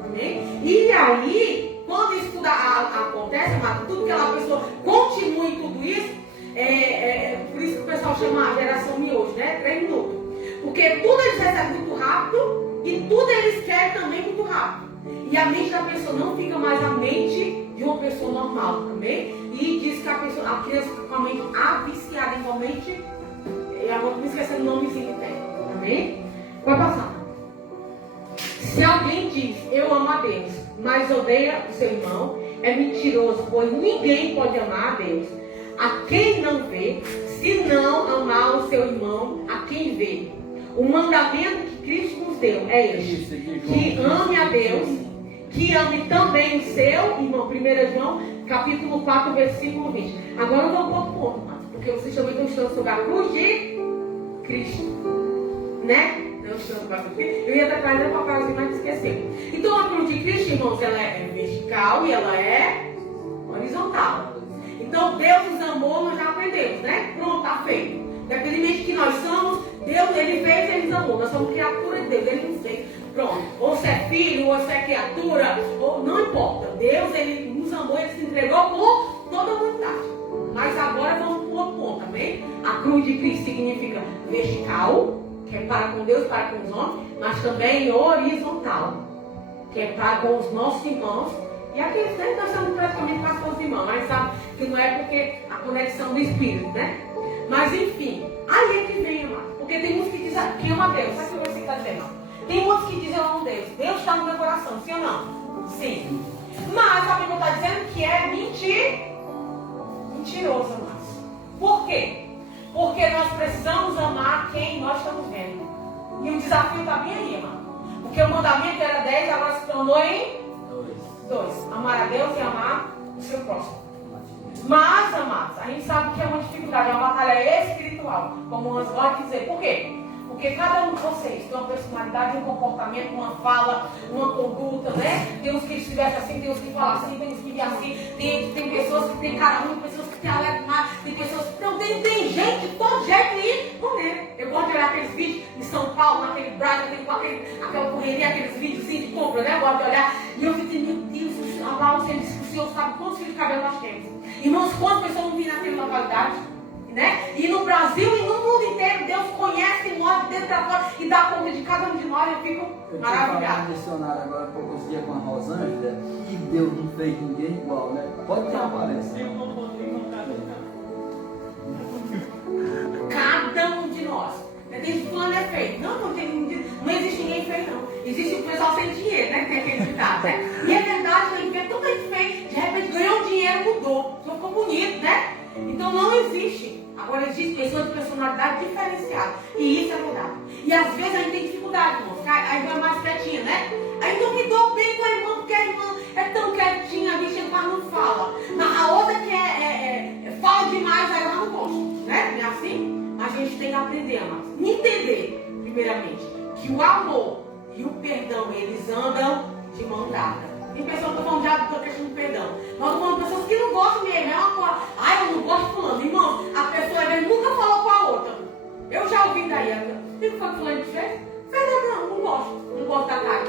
Amém? E aí, quando isso tudo acontece, mano, tudo que aquela pessoa continua em tudo isso, por isso que o pessoal chama a geração miojo, né? 3 minutos. Porque tudo eles recebem muito rápido e tudo eles querem também muito rápido. E a mente da pessoa não fica mais a mente de uma pessoa normal, amém? E diz que a criança fica com a mente aviciada igualmente. E agora me esquecendo o nomezinho que tem, amém? Vai passar. Se alguém diz, eu amo a Deus, mas odeia o seu irmão, é mentiroso, pois ninguém pode amar a Deus a quem não vê, se não amar o seu irmão a quem vê. O mandamento que Cristo nos deu é este: que ame a Deus, que ame também o seu irmão. 1 João, capítulo 4, versículo 20. Agora eu vou para outro ponto, porque vocês também estão estudando sobre a cruz de Cristo, né? Eu ia tratar ela para casa, mas esqueci. Então a cruz de Cristo, irmãos, ela é vertical e ela é horizontal. Então Deus nos amou, nós já aprendemos, né? Pronto, está feito. Independente que nós somos, Deus, Ele fez, Ele nos amou. Nós somos criatura de Deus, Ele nos fez. Pronto. Ou você é filho, ou você é criatura, ou não importa. Deus, Ele nos amou, Ele se entregou por toda a humanidade. Mas agora vamos para o outro ponto, amém? A cruz de Cristo significa vertical, que é para com Deus, para com os homens, mas também horizontal, que é para com os nossos irmãos. E aqui nós estamos praticamente com as nossos irmãos, mas sabe que não é porque a conexão do Espírito, né? Mas enfim, aí é que vem, amado. Porque tem uns que dizem que ama Deus. Sabe o que você está dizendo? Tem outros que dizem eu amo Deus. Deus está no meu coração, sim ou não? Sim. Mas a Bíblia está dizendo que é mentiroso, amados. Por quê? Porque nós precisamos amar quem nós estamos vendo. E o desafio está bem aí, amado. Porque o mandamento era 10, agora se tornou em 2. Amar a Deus e amar o seu próximo. Mas, amados, a gente sabe que é uma dificuldade, é uma batalha espiritual, como o Hans gosta de dizer. Por quê? Porque cada um de vocês tem uma personalidade, um comportamento, uma fala, uma conduta, né? Tem uns que estivessem assim, tem uns que falam assim, tem uns que vivem assim, tem pessoas que têm cara ruim, pessoas que têm alegre mais, tem pessoas que não tem gente de todo jeito e comer. Eu gosto de olhar aqueles vídeos em São Paulo, naquele Brasil, aquela correria, aqueles vídeos de compra, né? Eu gosto de olhar e eu fico, meu Deus, a palavra sempre diz que o Senhor sabe quantos fios de cabelo nós temos. Irmãos, quantas pessoas não vivem naquela localidade? Né? E no Brasil e no mundo inteiro, Deus conhece e mostra dentro da fora e dá conta de cada um de nós. Eu fico maravilhado. Eu dicionário agora por poucos dias com a Rosângela e Deus não fez ninguém igual, né? Pode ter aparência. Cada um de nós. Tem gente falando é feio. Não existe ninguém feio, não. Existe o pessoal sem dinheiro, né? Tem aquele ditado, né? E é verdade, a gente vê tanta gente feia, de repente ganhou dinheiro, mudou. Só ficou bonito, né? Então não existe. Agora existe pessoas de personalidade diferenciada. E isso é verdade. E às vezes a gente tem dificuldade, irmão. A irmã é mais quietinha, né? Aí então me dou bem com a irmã, porque a irmã é tão quietinha, a bicha quase não fala. A outra que fala demais, aí ela não gosta, né? Não é assim? Mas a gente tem que aprender, amados. Entender, primeiramente, que o amor e o perdão, eles andam de mão dada. Tem pessoas que estão falando de água, estou questão de perdão. Mas estou falando de pessoas que não gostam mesmo. É uma coisa. Ai, eu não gosto de fulano. Irmão, a pessoa nunca falou com a outra. Eu já ouvi daí. O que foi que fulano fez? Fez não gosto. Não gosto da cara.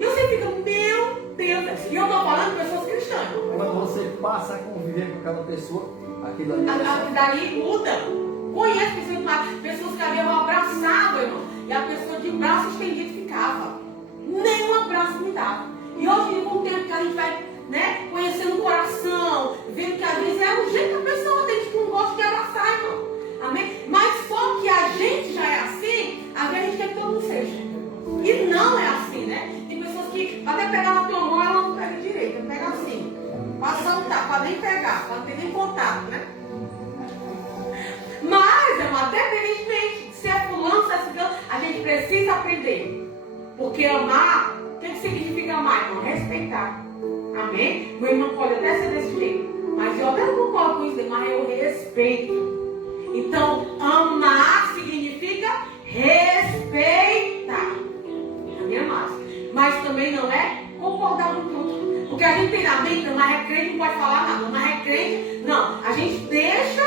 E você fica, meu Deus. E eu estou falando de pessoas cristãs. Quando você passa a conviver com aquela pessoa, aquilo ali. Daí muda. Conheço pessoas que haviam abraçado, irmão. E a pessoa de braço estendido ficava. Nem um abraço me dava. E hoje, com o tempo que a gente vai, né, conhecendo o coração, vendo que às vezes é o jeito que a pessoa tem, tipo, não gosta de abraçar, irmão. Amém? Mas só que a gente já é assim, às vezes a gente quer que todo mundo seja. E não é assim, né? Tem pessoas que até pegar na tua mão, ela não pega direito, ela pega assim. Para saltar, para nem pegar, para não ter nem contato, né? precisa aprender. Porque amar, o que significa amar, irmão? Respeitar. Amém? Meu irmão pode até ser desse jeito, mas eu não concordo com isso, mas eu respeito. Então, amar significa respeitar. Amém, amados? Mas também não é concordar com tudo. Porque a gente tem na mente, mas é crente, não pode falar nada, mas é crente, não. A gente deixa,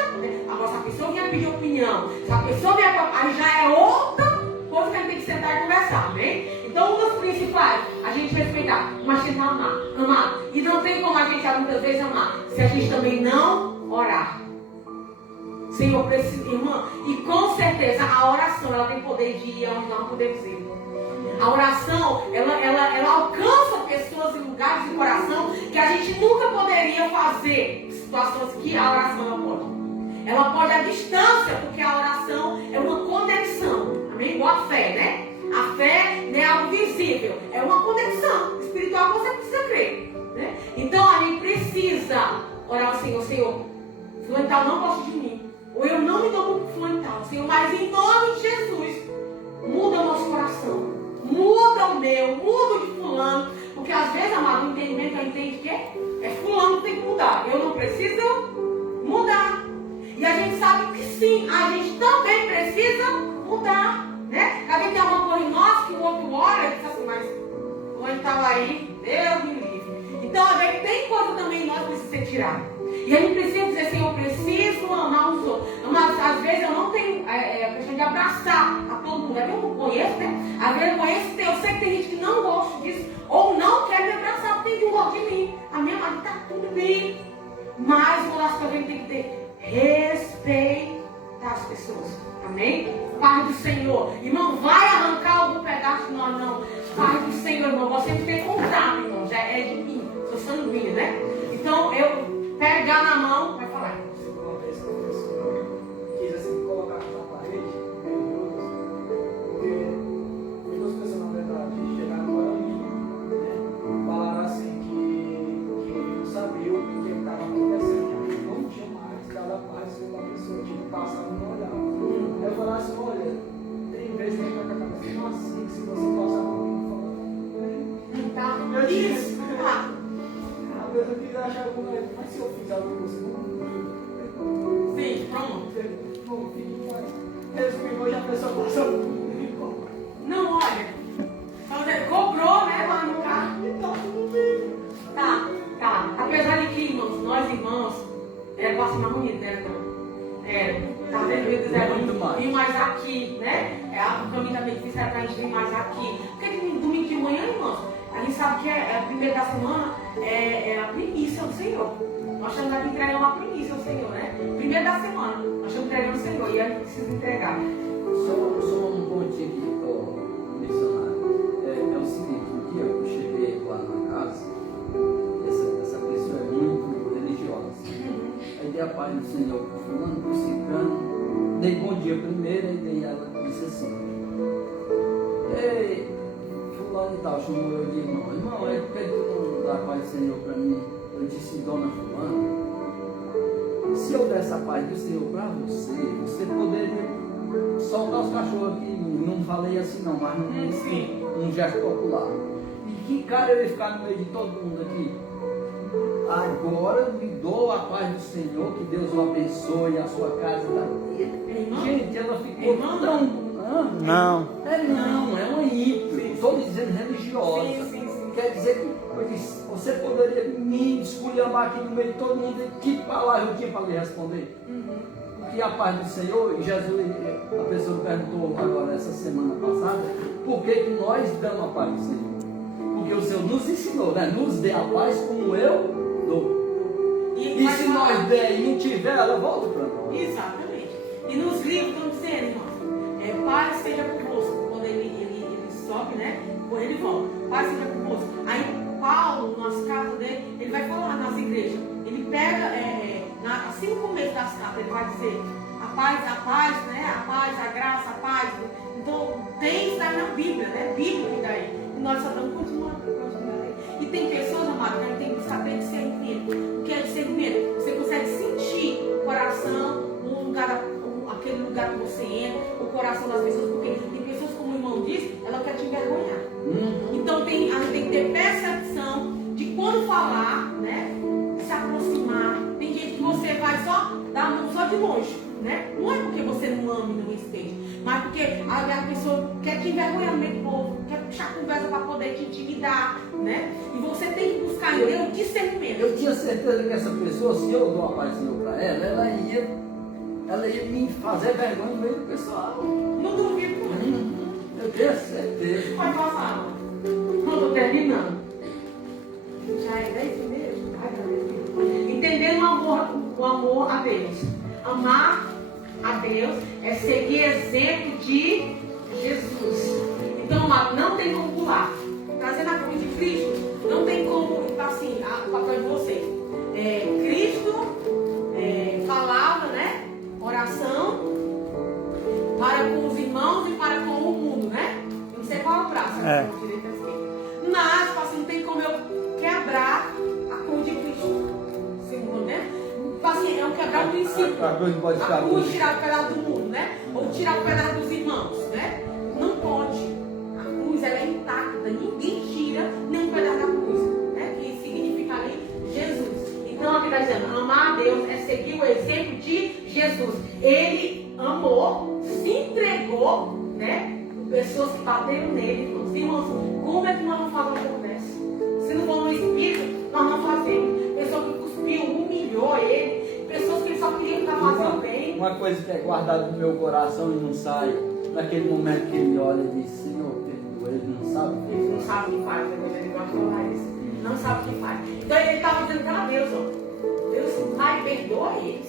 agora se a pessoa vier pedir opinião, se a pessoa vier, aí já é outra coisa que a gente tem que sentar e conversar, amém? Então, um dos principais, a gente respeitar, mas tentar amar. E não tem como a gente muitas vezes amar, se a gente também não orar. Senhor, preciso, irmã, e com certeza a oração, ela tem poder de ir aonde nós não podemos ir. A oração, ela alcança pessoas em lugares de coração que a gente nunca poderia fazer. Situações que a oração ela pode. Ela pode à distância, porque a oração é uma conexão. Amém? Igual a fé, né? A fé não é algo visível, é uma conexão espiritual que você precisa crer. Né? Então a gente precisa orar ao Senhor, Senhor, fulano tal não gosta de mim. Ou eu não me dou com fulano tal, Senhor, mas em nome de Jesus, muda o nosso coração. Muda o meu, muda o de fulano. Porque às vezes, amado, o entendimento entende que é fulano que tem que mudar. Eu não preciso mudar. E a gente sabe que sim, a gente também precisa mudar. Né? Às vezes tem alguma coisa em nós que o outro olha e diz assim, mas quando ele estava aí, Deus me livre. Então, às vezes tem coisa também em nós que precisa ser tirada. E a gente precisa dizer assim, eu preciso amar os outros. Mas às vezes eu não tenho a questão de abraçar a todo mundo. Eu não conheço, né? Às vezes eu conheço, eu sei que tem gente que não gosta disso. Ou não quer me abraçar porque tem que gosta de mim. A minha mãe está tudo bem. Mas uma das coisas que a gente tem que ter, respeitar as pessoas. Amém? Pai do Senhor. Irmão, vai arrancar algum pedaço de nós, não. Pai do Senhor, irmão. Você tem contato, irmão. Já é de mim. Sou sanguíneo, né? Então eu pegar na mão, vai falar. Uma vez que a pessoa quis assim colocar na parede, porque as duas pessoas, na verdade, chegaram para mim, né? Falaram assim que não sabiam o que estava acontecendo, não tinha mais cada paz pela pessoa, tipo, passando no olhar. Aí eu falei assim, olha, tem vezes que a gente vai com a cabeça assim, que se você passar por mim, fala, Tá, isso. eu queria achar alguma coisa, mas se eu fiz algo que você não Sim, pronto. não fiz, mas resumindo, hoje a pessoa passou por mim. Não, olha. Cobrou, né, lá no carro. Então, tudo bem. Tá. Apesar de que, irmãos, nós irmãos, era o mais bonito, né, irmão? Tá vendo? Eles eram vir mais aqui, né? O caminho também difícil era pra gente vir mais aqui. Porque domingo de manhã, irmãos, a gente sabe que é a primeira da semana, é a primícia ao Senhor. Nós estamos aqui entregando uma primícia ao Senhor, né? Primeira da semana, nós estamos entregando ao Senhor e a gente precisa entregar. Só um pontinho aqui, missionário. É o seguinte, um dia eu cheguei lá na casa, essa pessoa é muito religiosa. Aí dei a paz do Senhor para fulano, para ciclano, dei bom dia primeiro, e daí ela disse assim, ei, fulano e tal, chamou eu de irmão. Irmão, por que tu não dá a paz do Senhor para mim? Eu disse, dona fulano, se eu desse a paz do Senhor para você, você poderia soltar os cachorros aqui. Não falei assim não, mas um gesto popular. E que cara eu ia ficar no meio de todo mundo aqui? Agora eu lhe dou a paz do Senhor, que Deus o abençoe, a sua casa daqui. Gente, ela ficou tão... Não. É uma ímpio, estou dizendo religiosa. Sim. Quer dizer que eu disse, você poderia me esculhambar aqui no meio de todo mundo, e que palavra eu tinha para lhe responder? Porque a paz do Senhor, e Jesus, a pessoa perguntou agora essa semana passada, por que nós damos a paz do Senhor? Porque o Senhor nos ensinou, né? Nos dê a paz como eu dou. E se nós der e não tiver, ela volta para nós. Exatamente. E nos livros estão dizendo, irmãos, paz seja convosco. Quando ele sobe, né? Quando ele volta, paz seja convosco. Aí Paulo, nas cartas dele, ele vai falar nas igrejas. Ele pega, assim no começo das cartas, ele vai dizer a paz, né? A paz, a graça, a paz. Então, tem isso daí na Bíblia, né? Bíblia que daí. E nós só estamos continuando. E tem pessoas, amadas, que a gente tem que saber discernimento. O que é discernimento? Você consegue sentir o coração no lugar, aquele lugar que você entra, o coração das pessoas, porque tem pessoas como o irmão envergonhar. Então a gente tem que ter percepção de quando falar, né? Se aproximar. Tem gente que você vai só dar a mão só de longe, né? Não é porque você não ama e não respeita, mas porque a pessoa quer te envergonhar no meio do povo, quer puxar conversa para poder te intimidar, né? E você tem que buscar em Deus discernimento. Eu tinha certeza que essa pessoa, se eu dou uma pazinha para ela ia me fazer vergonha no meio do pessoal. Não duvido, não. Eu tenho certeza. Pode passar. Não estou terminando. Já é 10 mesmo? Entendendo o amor a Deus. Amar a Deus é seguir exemplo de Jesus. Então, amado, não tem como pular. Trazendo a cruz de Cristo, não tem como, assim, o papel de vocês. Cristo falava, né? Oração para com os irmãos e para com o mundo, né? Eu não sei qual é o braço, direita e esquerda. Mas, assim, não tem como eu quebrar a cruz de Cristo. Você não entende? Assim, é um quebrar um princípio. A cruz pode ficar. A cruz tirar o pedaço do mundo, né? Ou tirar o pedaço dos irmãos, né? Não pode. A cruz, ela é intacta. Ninguém tira nenhum pedaço da cruz, né? Que significa ali Jesus. Então, aqui está dizendo, amar a Deus é seguir o exemplo de Jesus. Ele amou, se entregou, né? Pessoas que bateram nele. Irmãos, como é que nós não fazemos uma coisa dessa? Se não for no Espírito, nós não fazemos. Pessoa que cuspiu, humilhou ele. Pessoas que ele só queria estar fazendo bem. Uma coisa que é guardada no meu coração e não sai, naquele momento que ele olha e diz, Senhor, perdoa, ele não sabe o que Ele não sabe o que faz, depois ele vai falar isso. Não sabe o que faz. Então ele estava dizendo para Deus, ó. Deus, Pai, perdoa eles.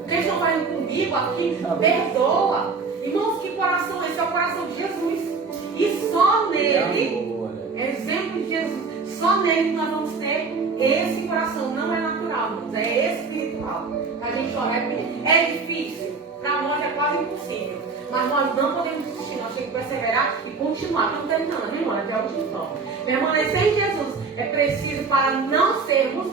O que eles estão fazendo comigo aqui, perdoa. Irmãos, que coração esse? É o coração de Jesus. E só nele, exemplo de Jesus, só nele nós vamos ter esse coração. Não é natural, irmãos, é espiritual. A gente ora, é difícil, para nós é quase impossível. Mas nós não podemos desistir, nós temos que perseverar e continuar. Estamos terminando, meu irmão, até o último toque. Permanecer em Jesus é preciso para não sermos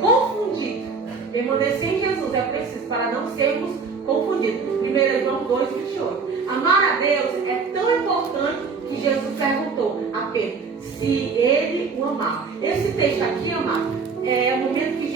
confundidos. Permanecer em Jesus é preciso para não sermos confundidos. 1 João 2,28. Amar a Deus é tão importante que Jesus perguntou a Pedro se ele o amava. Esse texto aqui, amado, é o momento que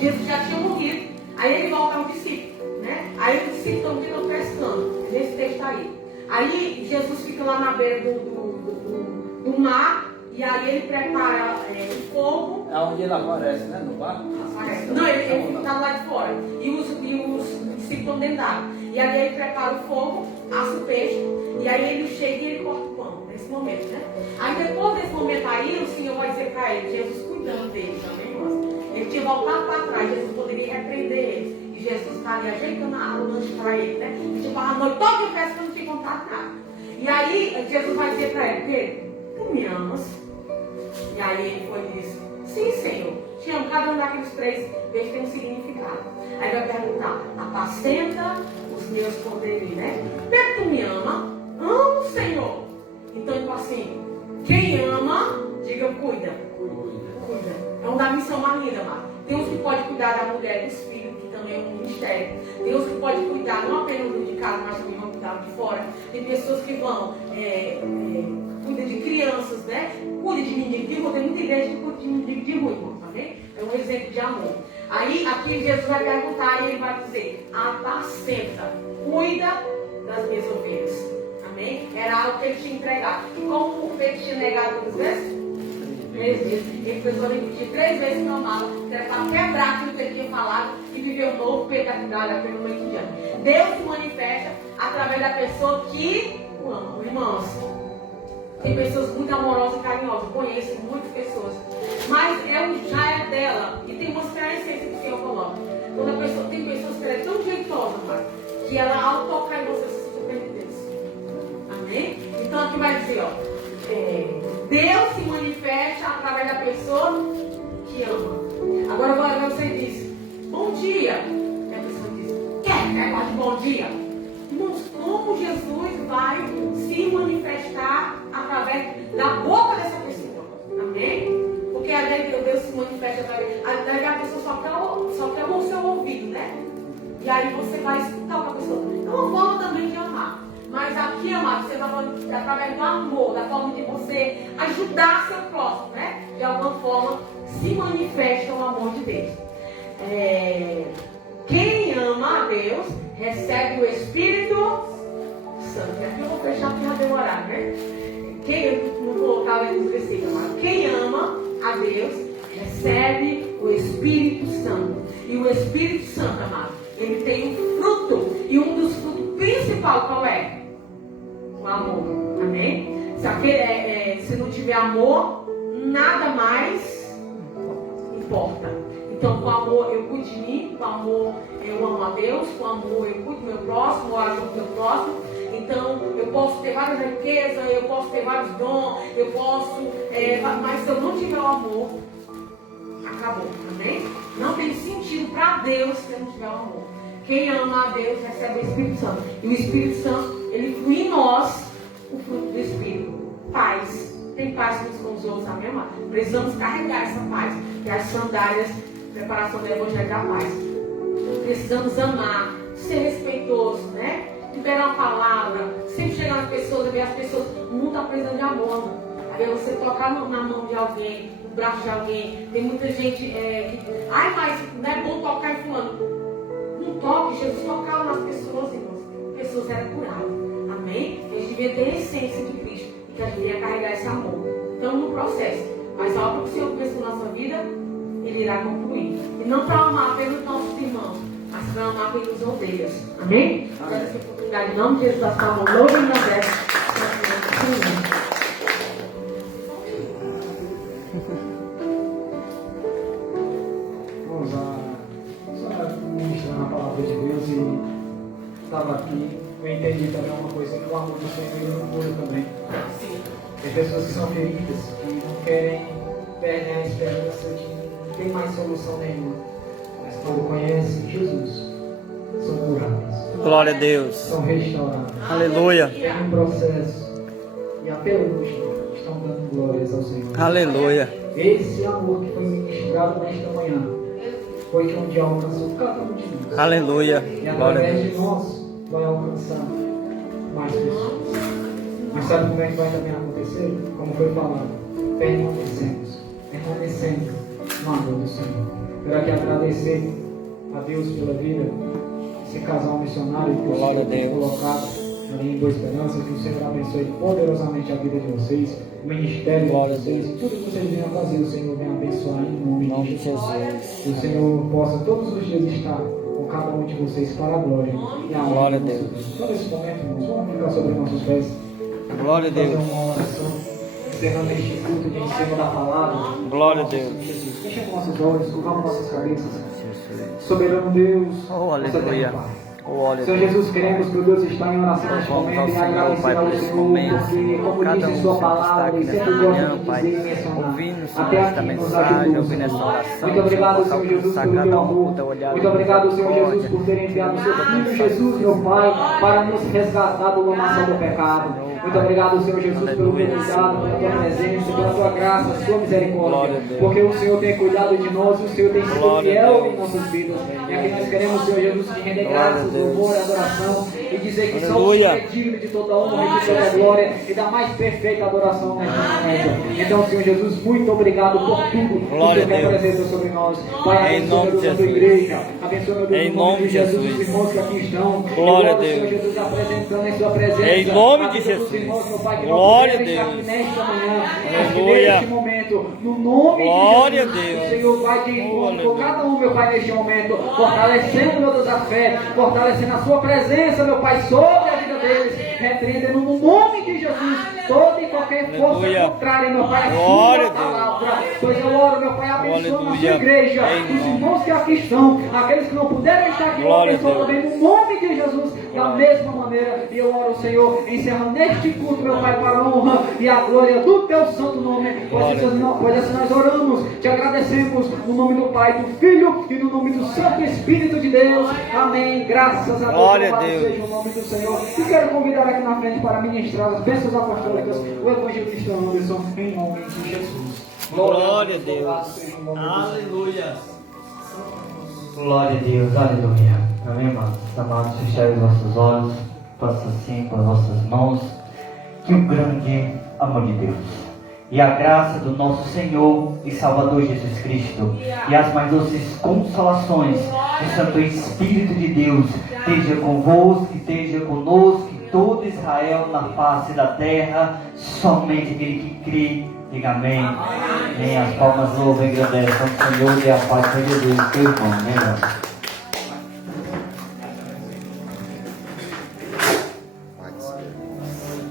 Jesus já tinha morrido. Aí ele volta ao discípulo, né? Aí os discípulos estão pescando. Nesse texto aí. Aí Jesus fica lá na beira do mar. E aí ele prepara o fogo. É onde ele aparece, né? No barco? Não, ele está lá de fora. E os discípulos estão dentro d'água. E aí ele prepara o fogo, assa o peixe. E aí ele chega e ele corta o pão. Nesse momento, né? Aí depois desse momento aí, o Senhor vai dizer para ele, Jesus cuidando dele também, irmãos. Ele tinha voltado para trás, Jesus poderia repreender ele. E Jesus está ali ajeitando a lanche para ele, né? E tipo, a noite toda eu peço que eu não tinha contado nada. E aí Jesus vai dizer para ele, Pedro, tu me amas? E aí ele foi e disse, sim, Senhor. Te amo. Cada um daqueles três vezes tem um significado. Aí vai perguntar, apacenta os meus cordeirinhos, né? Pedro, tu me ama? Amo, Senhor. Então, tipo assim, quem ama, diga cuida. Cuida. É uma da missão mais linda, mano. Tem uns que pode cuidar da mulher e dos filhos, que também é um ministério. Tem uns que pode cuidar não apenas do de casa, mas também vão cuidar de fora. Tem pessoas que vão cuida de crianças, né? Cuida de mendigo de rua. Tem muita igreja que cuida de mendigo de rua, irmão, tá vendo? É um exemplo de amor. Aí, aqui Jesus vai perguntar e ele vai dizer, apacenta, cuida das minhas ovelhas. Amém? Era algo que ele tinha entregado. E como o Pedro tinha negado quantas vezes? 3 vezes. Ele precisou repetir 3 vezes que eu amava, que era para quebrar aquilo que ele tinha falado e viver um novo pedagogado aqui no noite de ano. Deus se manifesta através da pessoa que o ama. Irmãos, tem pessoas muito amorosas e carinhosas, eu conheço muitas pessoas, mas já é dela, e tem umas carências que o Senhor coloca. Quando a pessoa, tem pessoas que ela é tão jeitosa, que ela ao tocar em você se surpreende Deus. Amém? Então aqui vai dizer, ó, Deus se manifesta através da pessoa que ama. Agora você diz, bom dia. E a pessoa diz, quer de bom dia? Irmãos, como Jesus vai se manifestar através da boca dessa pessoa? Amém? Porque a lei de Deus se manifesta através. A pessoa só quer o seu ouvido, né? E aí você vai escutar o que a pessoa. É uma forma também de amar. Mas Mas aqui, amado, você está falando através do amor, da forma de você ajudar seu próximo, né? De alguma forma se manifesta o amor de Deus. Quem ama a Deus recebe o Espírito Santo. Aqui eu vou fechar porque vai demorar, né? Quem não colocava nos versículos, amado. Quem ama a Deus recebe o Espírito Santo. E o Espírito Santo, amado, ele tem um fruto. E um dos frutos principais qual é? O amor. Amém? Se não tiver amor, nada mais importa. Então, com amor eu cuido de mim, com amor eu amo a Deus, com amor eu cuido do meu próximo, eu ajudo o meu próximo. Então, eu posso ter várias riquezas, eu posso ter vários dons, eu posso, mas se eu não tiver o amor, acabou, amém? Não tem sentido para Deus se eu não tiver o amor. Quem ama a Deus recebe o Espírito Santo. E o Espírito Santo, ele flui em nós o fruto do Espírito. Paz. Tem paz uns com os outros, amém, amado? Precisamos carregar essa paz. Que as sandálias, preparação do Evangelho da Paz. Precisamos amar, ser respeitoso, né? Liberar a palavra, sempre chegar nas pessoas e ver as pessoas. O mundo está precisando de amor, mano. Aí você tocar na mão de alguém, no braço de alguém. Tem muita gente que. Ai, mas não é bom tocar em fulano. Não toque, Jesus tocava nas pessoas, irmãos. Pessoas eram curadas. Amém? A gente devia ter a essência de Cristo. E que a gente devia carregar esse amor. Estamos no processo. Mas a obra que o Senhor começou na nossa vida, Ele irá concluir. E não para amar pelos nossos irmãos, mas para amar pelos ovelhas. Amém? Agora essa oportunidade, em nome de Jesus, da salva, louva e agradece. Vamos lá. Só ministrando a palavra de Deus e estava aqui. Eu entendi também uma coisa, que o amor do Senhor ele não cura também. Tem pessoas que são feridas, que não querem, perdem a esperança de não tem mais solução nenhuma. Mas quando conhecem Jesus, são curados. Glória a Deus. São restaurados. Aleluia. Tem um processo. E até hoje estão dando glórias ao Senhor. Aleluia. Esse amor que foi ministrado nesta manhã foi que um dia alcançou cada um de nós. Aleluia. E Glória a através Deus. de nós vai alcançar mais pessoas. Mas sabe como é que vai também acontecer? Como foi falado, permanecendo no amor do Senhor. Quero aqui agradecer a Deus pela vida, esse casal missionário que o Senhor tem colocado ali em Boa Esperança. Que o Senhor abençoe poderosamente a vida de vocês, o ministério de vocês, e tudo que vocês venham fazer, o Senhor venha abençoar em nome de Jesus. Que o Senhor possa todos os dias estar com cada um de vocês para a glória e a honra. Glória a Deus. Só nesse momento, irmãos, vamos ficar sobre nossos pés. Glória a Deus. Fazer uma oração, encerrando este culto de ensino da palavra. Glória a Deus. Fechemos nossos olhos, curvamos nossas cabeças. Soberano Deus, Oh, aleluia. Oh, Senhor aleluia. Jesus, queremos que Deus está em oração neste Vamos momento ao e Senhor, agradecer Pai, ao por esse Senhor, momento. porque, como Cada diz em um sua que está palavra, aqui e sempre nesta gosta manhã, de Pai, dizer e mencionar, ouvindo, Senhor, até esta aqui nos mensagem, ajudou, ouvindo esta Senhor. oração, Muito obrigado, Senhor, Senhor Jesus, possa pelo alcançar teu cada um amor. com teu olhar Muito de obrigado, Senhor Jesus, misericórdia. por ter enviado o seu Toda Filho mensagem Jesus, meu Pai, para nos resgatar do lamaçal do pecado. Muito obrigado, Senhor Jesus, pelo teu cuidado, pela tua presença, pela tua graça, sua misericórdia. Porque o Senhor tem cuidado de nós, o Senhor tem sido fiel em nossas vidas. E aqui nós queremos, Senhor Jesus, te render graças, louvor e adoração e dizer que só o Senhor é digno de toda honra e de toda glória e da mais perfeita adoração nesta momento. Então, Senhor Jesus, muito obrigado por tudo que o Senhor representa sobre nós. Pai, abençoa a tua igreja, abençoa, meu Deus, Em nome de Jesus. os irmãos que aqui estão. Glória a Senhor Deus. Jesus, apresentando em sua presença. Em nome de a vida dos Jesus. irmãos, meu Pai, que Glória não a puderam estar Deus. aqui nesta manhã, mas que Aleluia. neste momento, no nome Glória de a Jesus, Deus. o Senhor vai de encontro com Aleluia. cada um, meu Pai, neste momento, fortalecendo, meu Deus, a fé, fortalecendo a sua presença, meu Pai, sobre a vida deles, repreendendo no nome de Jesus toda e qualquer força Aleluia. contrária, meu Pai, a Glória sua a Deus. palavra. Pois eu oro, meu Pai, abençoa a sua Aleluia. igreja, Em os nome. irmãos que aqui estão, aqueles que não puderam estar aqui, eu Glória a abençoa Deus. também no nome de Jesus, da Glória. mesma maneira. E eu oro, Senhor, encerrando neste culto, meu Pai, para a honra e a glória do teu santo nome. Pois assim nós oramos, te agradecemos no nome do Pai, do Filho e no nome do Santo Espírito de Deus. Amém. Graças a Deus. Glória a Louvado Deus. seja o nome do Senhor. E quero convidar aqui na frente para ministrar as bênçãos apostólicas, o evangelista Anderson, em nome de Jesus. Glória a Deus. Louvado seja o nome do Senhor. Aleluia. Glória a Deus, aleluia. Amém, amados. Amados, fecharem os nossos olhos. passa assim com as nossas mãos, que o grande amor de Deus e a graça do nosso Senhor e Salvador Jesus Cristo e as mais doces consolações do Santo Espírito de Deus esteja convosco, esteja conosco, e todo Israel na face da terra, somente aquele que crê, diga amém. Amém. As palmas louvem e agradecem ao Senhor e a paz de Jesus, teu irmão, né, irmão?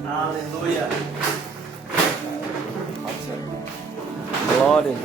Aleluia. Glória a Deus.